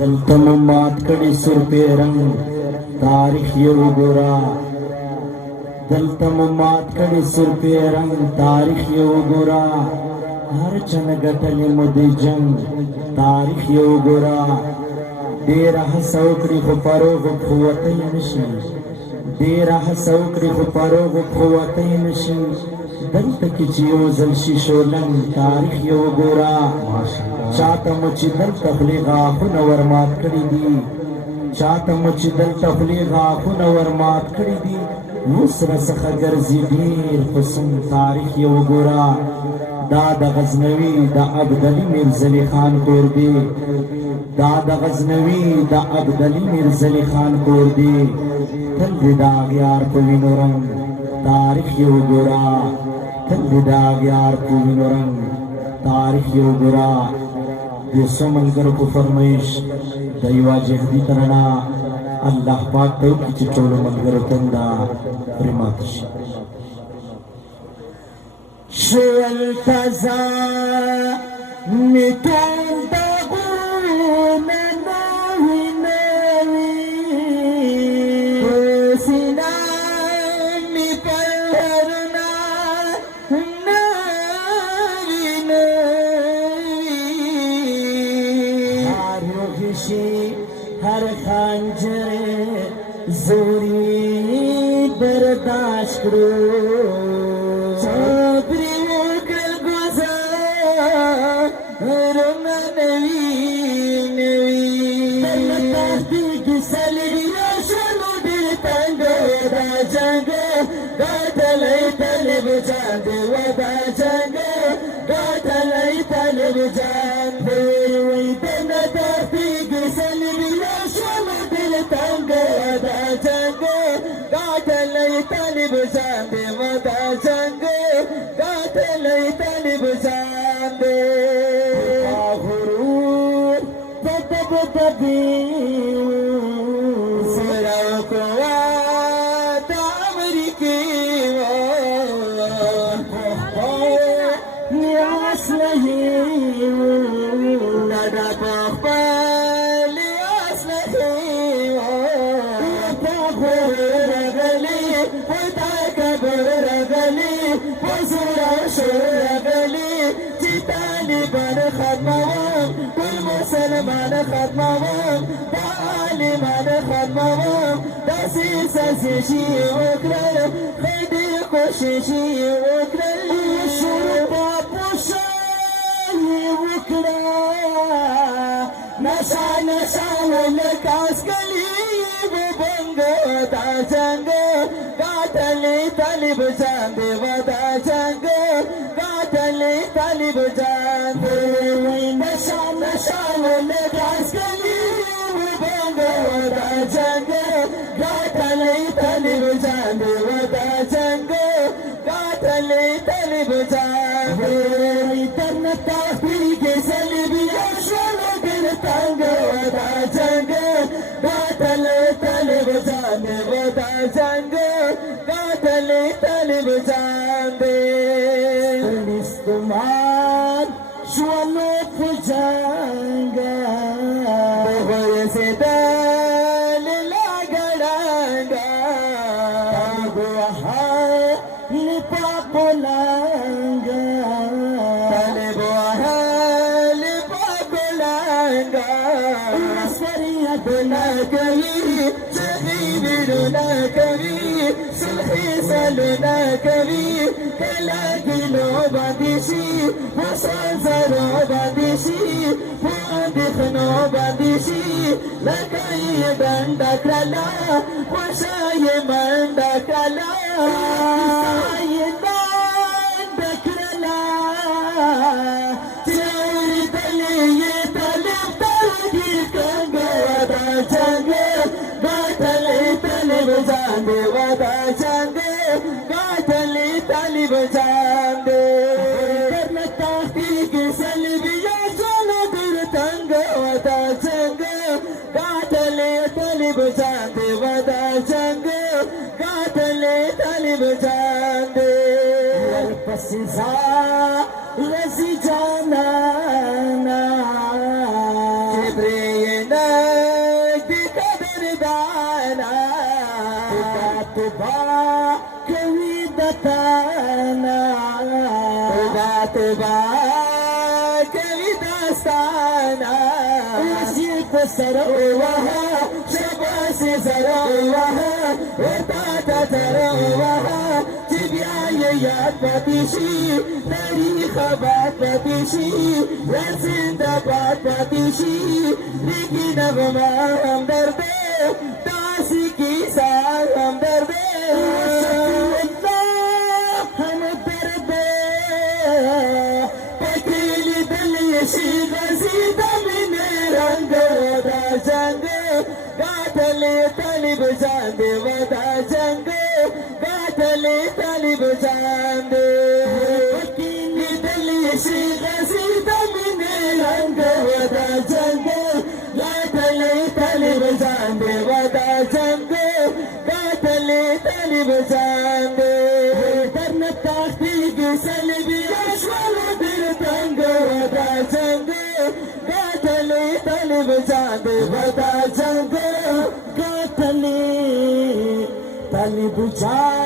دلته مو مات کړي سرپې رنګ تاریخ یې وګوره دلته مو مات کړي سرپې رنګ تاریخ یې وګوره هر چا نه ګټلې مو د جنګ تاریخ یې وګوره ډېره هڅه وکړي خو فروغ خو وتی نشي ډېره هڅه وکړي خو فروغ خو وتی نشي دلته کې چې یو ځل شي شولنګ تاریخ یې وګوره چاته مو چې دلته خولې غاښونه ورمات کړي دي چاته مو چې دلته خولې غاښونه ورمات کړي دي اوس راڅخه ګرځي ډېر قسم تاریخ یې وګوره دا د غزنوي د عبدالي میرزلي خان کور دی دا د غزنوي د عبدالي میرزلي خان کور دی تل دې د اغیار په وینو رنګ تاریخ یې وګوره تل دې د اغیار په وینو رنګ تاریخ یې وګوره د څو ملګرو په فرمایش د یوه جهدي ترڼه الله پاک ته وکړي چې ټولو ملګرو تنده پرې ماته شي شول تازه مې ټول داغونه نوي نوي سینه مې پرهرونه نوي نوي هر یو شي هر خنجر زوري برداشت کړو مسلمان ختموم دا عالمان ختموم دا سیسشی وکرل خیلی کوششی وکرل شروع پوشی وکرل نشا نشا ولکاس کلی ببنگ دا جنگ قاتلی طالب جان دی ودا جنگ قاتلی طالب جان دی نشا نشا ولکاس کلی ببنگ ودا جنگ قاتلی طالب جان دی ودا جنگ قاتلی طالب جان دی تن تحقیق سلبی اشوال دل تنگ ودا جنگ قاتلی طالب جان دی ودا جنگ قاتلی طالب جان دی استعمال شوالو پجانگا بغیر سے دل لگڑانگا تابوہا لپا پولانگا تابوہا لپا پولانگا اسفریت لگئی شغیب لگئی سلحی سلنا کبھی کلا گلو بندشی حسن سرو بندشی فاندخنو بندشی لکای ڈنڈا کلا خوشای منڈا کلا خوشای ڈنڈا کلا چوری دلی طلب ترگی کنگ ودا جنگ گاتلی طلب جان دے ودا جنگ قاتلی طالب جان دے کرنا تحقیق سلبی چلو در تنگ ودا جنگ قاتلی طالب جان دے ودا جنگ قاتلی طالب جان دے پسیزا رسی جانا با کوي دتانا تبا کوي داستانا وسیت سر وها شباس زر وها وتا تر وها تبيا يا بديشي تاريخ بديشي زندباد بديشي لكن ما هم درد داسي کی سام درد هم درد پکیلی دل شي غزيد من رنگ ودا جنگ قاتل طالب جان ودا جنگ قاتل طالب جان پکیلی دل شي غزيد من رنگ ودا جنگ قاتل طالب جان ودا جنگ قاتل طالب جان درن تحقیق سلبی اشوال در تنگ ودا جنگ قاتل طالب جان ودا جنگ قاتلی طالب جان